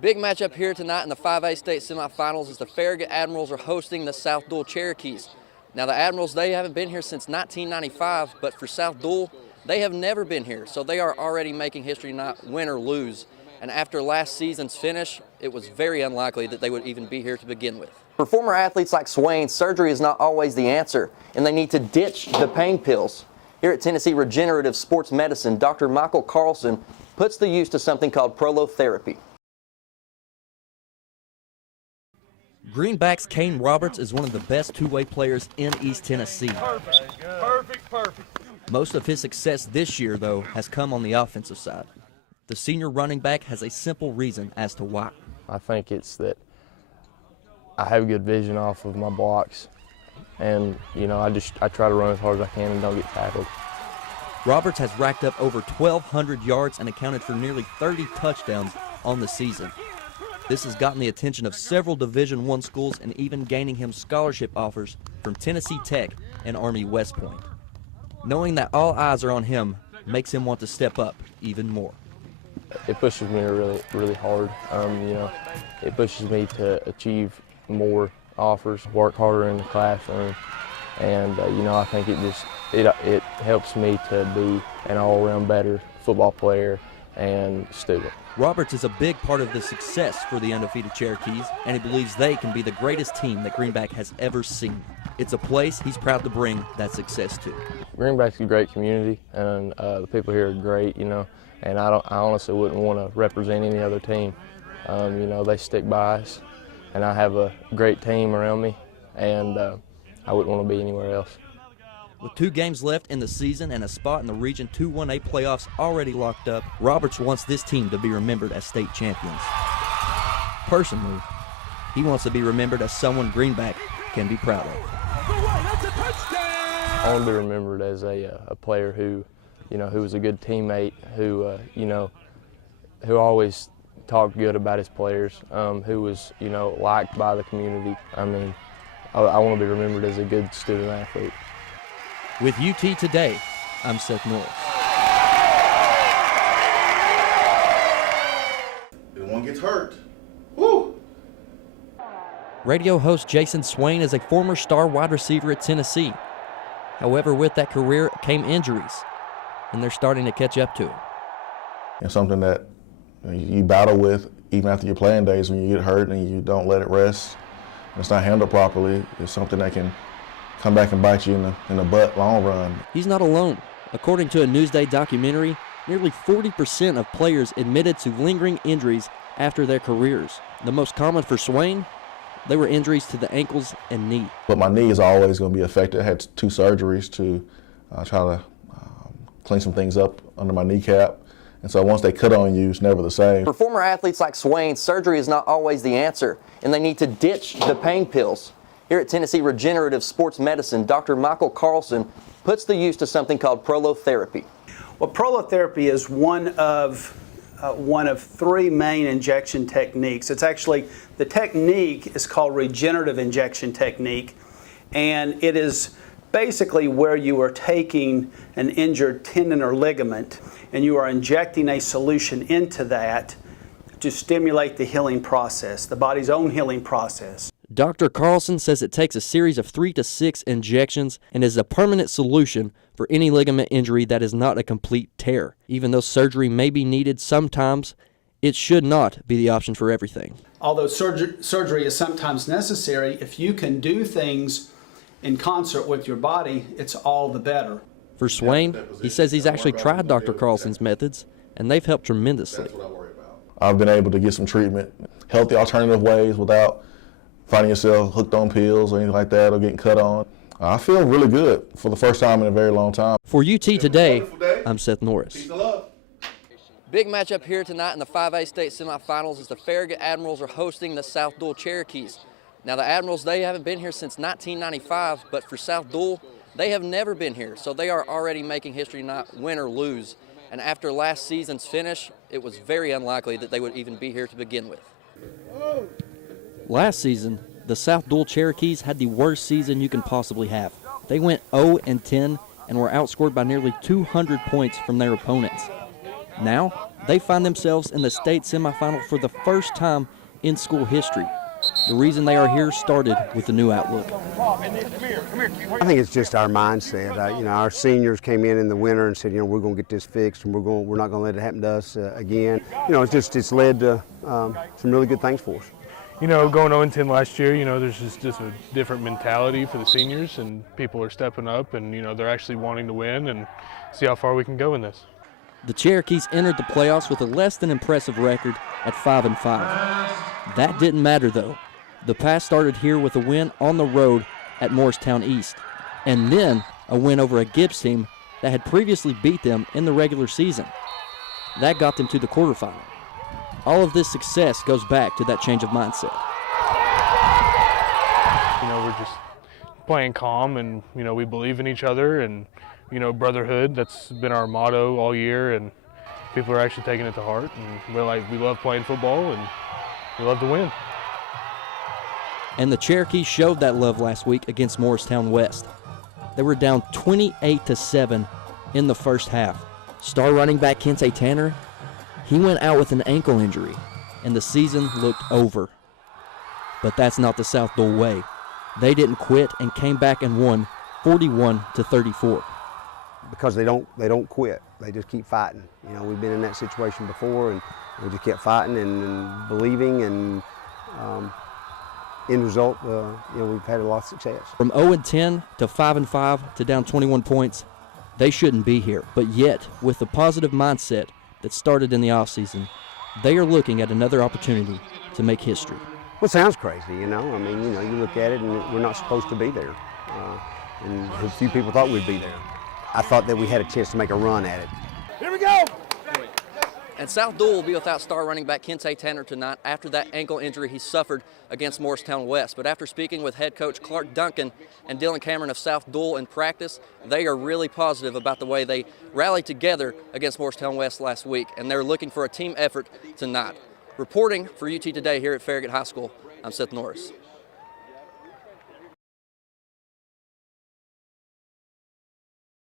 Big matchup here tonight in the 5A state semifinals as the Farragut Admirals are hosting the South-Doyle Cherokees. Now the Admirals, they haven't been here since 1995, but for South-Doyle, they have never been here, so they are already making history tonight, win or lose. And after last season's finish, it was very unlikely that they would even be here to begin with. For former athletes like Swain, surgery is not always the answer, and they need to ditch the pain pills. Here at Tennessee Regenerative Sports Medicine, Dr. Michael Carlson puts the use to something called prolotherapy. Greenback's Kane Roberts is one of the best two-way players in East Tennessee. Perfect. Most of his success this year, though, has come on the offensive side. The senior running back has a simple reason as to why. I think it's that I have good vision off of my blocks, and I try to run as hard as I can and don't get tackled. Roberts has racked up over 1,200 yards and accounted for nearly 30 touchdowns on the season. This has gotten the attention of several Division I schools and even gaining him scholarship offers from Tennessee Tech and Army West Point. Knowing that all eyes are on him makes him want to step up even more. It pushes me really hard. It pushes me to achieve more offers, work harder in the classroom, and I think it helps me to be an all-around better football player and student. Roberts is a big part of the success for the undefeated Cherokees, and he believes they can be the greatest team that Greenback has ever seen. It's a place he's proud to bring that success to. Greenback's a great community, and the people here are great, and I honestly wouldn't want to represent any other team. They stick by us, and I have a great team around me, and I wouldn't want to be anywhere else. With 2 games left in the season and a spot in the Region 2 1A playoffs already locked up, Roberts wants this team to be remembered as state champions. Personally, he wants to be remembered as someone Greenback can be proud of. I want to be remembered as a player who was a good teammate, who always talked good about his players, who was liked by the community. I want to be remembered as a good student athlete. With UT Today, I'm Seth Norris. If one gets hurt, woo! Radio host Jason Swain is a former star wide receiver at Tennessee. However, with that career came injuries, and they're starting to catch up to him. It's something that you battle with even after your playing days. When you get hurt and you don't let it rest, and it's not handled properly, it's something that can come back and bite you in the butt long run. He's not alone. According to a Newsday documentary, nearly 40% of players admitted to lingering injuries after their careers. The most common for Swain, they were injuries to the ankles and knee. But my knee is always going to be affected. I had 2 surgeries to try to clean some things up under my kneecap. And so once they cut on you, it's never the same. For former athletes like Swain, surgery is not always the answer, and they need to ditch the pain pills. Here at Tennessee Regenerative Sports Medicine, Dr. Michael Carlson puts the use to something called prolotherapy. Well, prolotherapy is one of 3 main injection techniques. It's actually, the technique is called regenerative injection technique, and it is basically where you are taking an injured tendon or ligament and you are injecting a solution into that to stimulate the healing process, the body's own healing process. Dr. Carlson says it takes a series of 3 to 6 injections and is a permanent solution for any ligament injury that is not a complete tear. Even though surgery may be needed sometimes, it should not be the option for everything. Although surgery is sometimes necessary, if you can do things in concert with your body, it's all the better. For Swain, he says he's actually tried Dr. Carlson's methods, and they've helped tremendously. I've been able to get some treatment, healthy alternative ways without finding yourself hooked on pills or anything like that or getting cut on. I feel really good for the first time in a very long time. For UT Today, I'm Seth Norris. Big matchup here tonight in the 5A state semifinals as the Farragut Admirals are hosting the South-Doyle Cherokees. Now the Admirals, they haven't been here since 1995, but for South-Doyle, they have never been here, so they are already making history tonight, win or lose. And after last season's finish, it was very unlikely that they would even be here to begin with. Last season, the South-Doyle Cherokees had the worst season you can possibly have. They went 0-10 and were outscored by nearly 200 points from their opponents. Now, they find themselves in the state semifinal for the first time in school history. The reason they are here started with a new outlook. I think it's just our mindset. Our seniors came in the winter and said, we're going to get this fixed, and we're not going to let it happen to us again. It's led to some really good things for us. Going 0-10 last year, there's just a different mentality for the seniors, and people are stepping up, and they're actually wanting to win and see how far we can go in this. The Cherokees entered the playoffs with a less than impressive record at 5-5. That didn't matter though. The pass started here with a win on the road at Morristown East, and then a win over a Gibbs team that had previously beat them in the regular season. That got them to the quarterfinal. All of this success goes back to that change of mindset. We're just playing calm, and we believe in each other, and brotherhood. That's been our motto all year, and people are actually taking it to heart. And we love playing football, and we love to win. And the Cherokees showed that love last week against Morristown West. They were down 28-7 in the first half. Star running back Kente Tanner, he went out with an ankle injury, and the season looked over. But that's not the South-Doyle way. They didn't quit and came back and won 41-34. Because they don't quit. They just keep fighting. We've been in that situation before, and we just kept fighting and believing, and end result, we've had a lot of success. From 0-10 to 5-5 to down 21 points, they shouldn't be here. But yet, with the positive mindset that started in the offseason, they are looking at another opportunity to make history. Well, it sounds crazy, you look at it and we're not supposed to be there. And a few people thought we'd be there. I thought that we had a chance to make a run at it. Here we go. And South-Doyle will be without star running back Kente Tanner tonight after that ankle injury he suffered against Morristown West. But after speaking with head coach Clark Duncan and Dylan Cameron of South-Doyle in practice, they are really positive about the way they rallied together against Morristown West last week, and they're looking for a team effort tonight. Reporting for UT Today here at Farragut High School, I'm Seth Norris.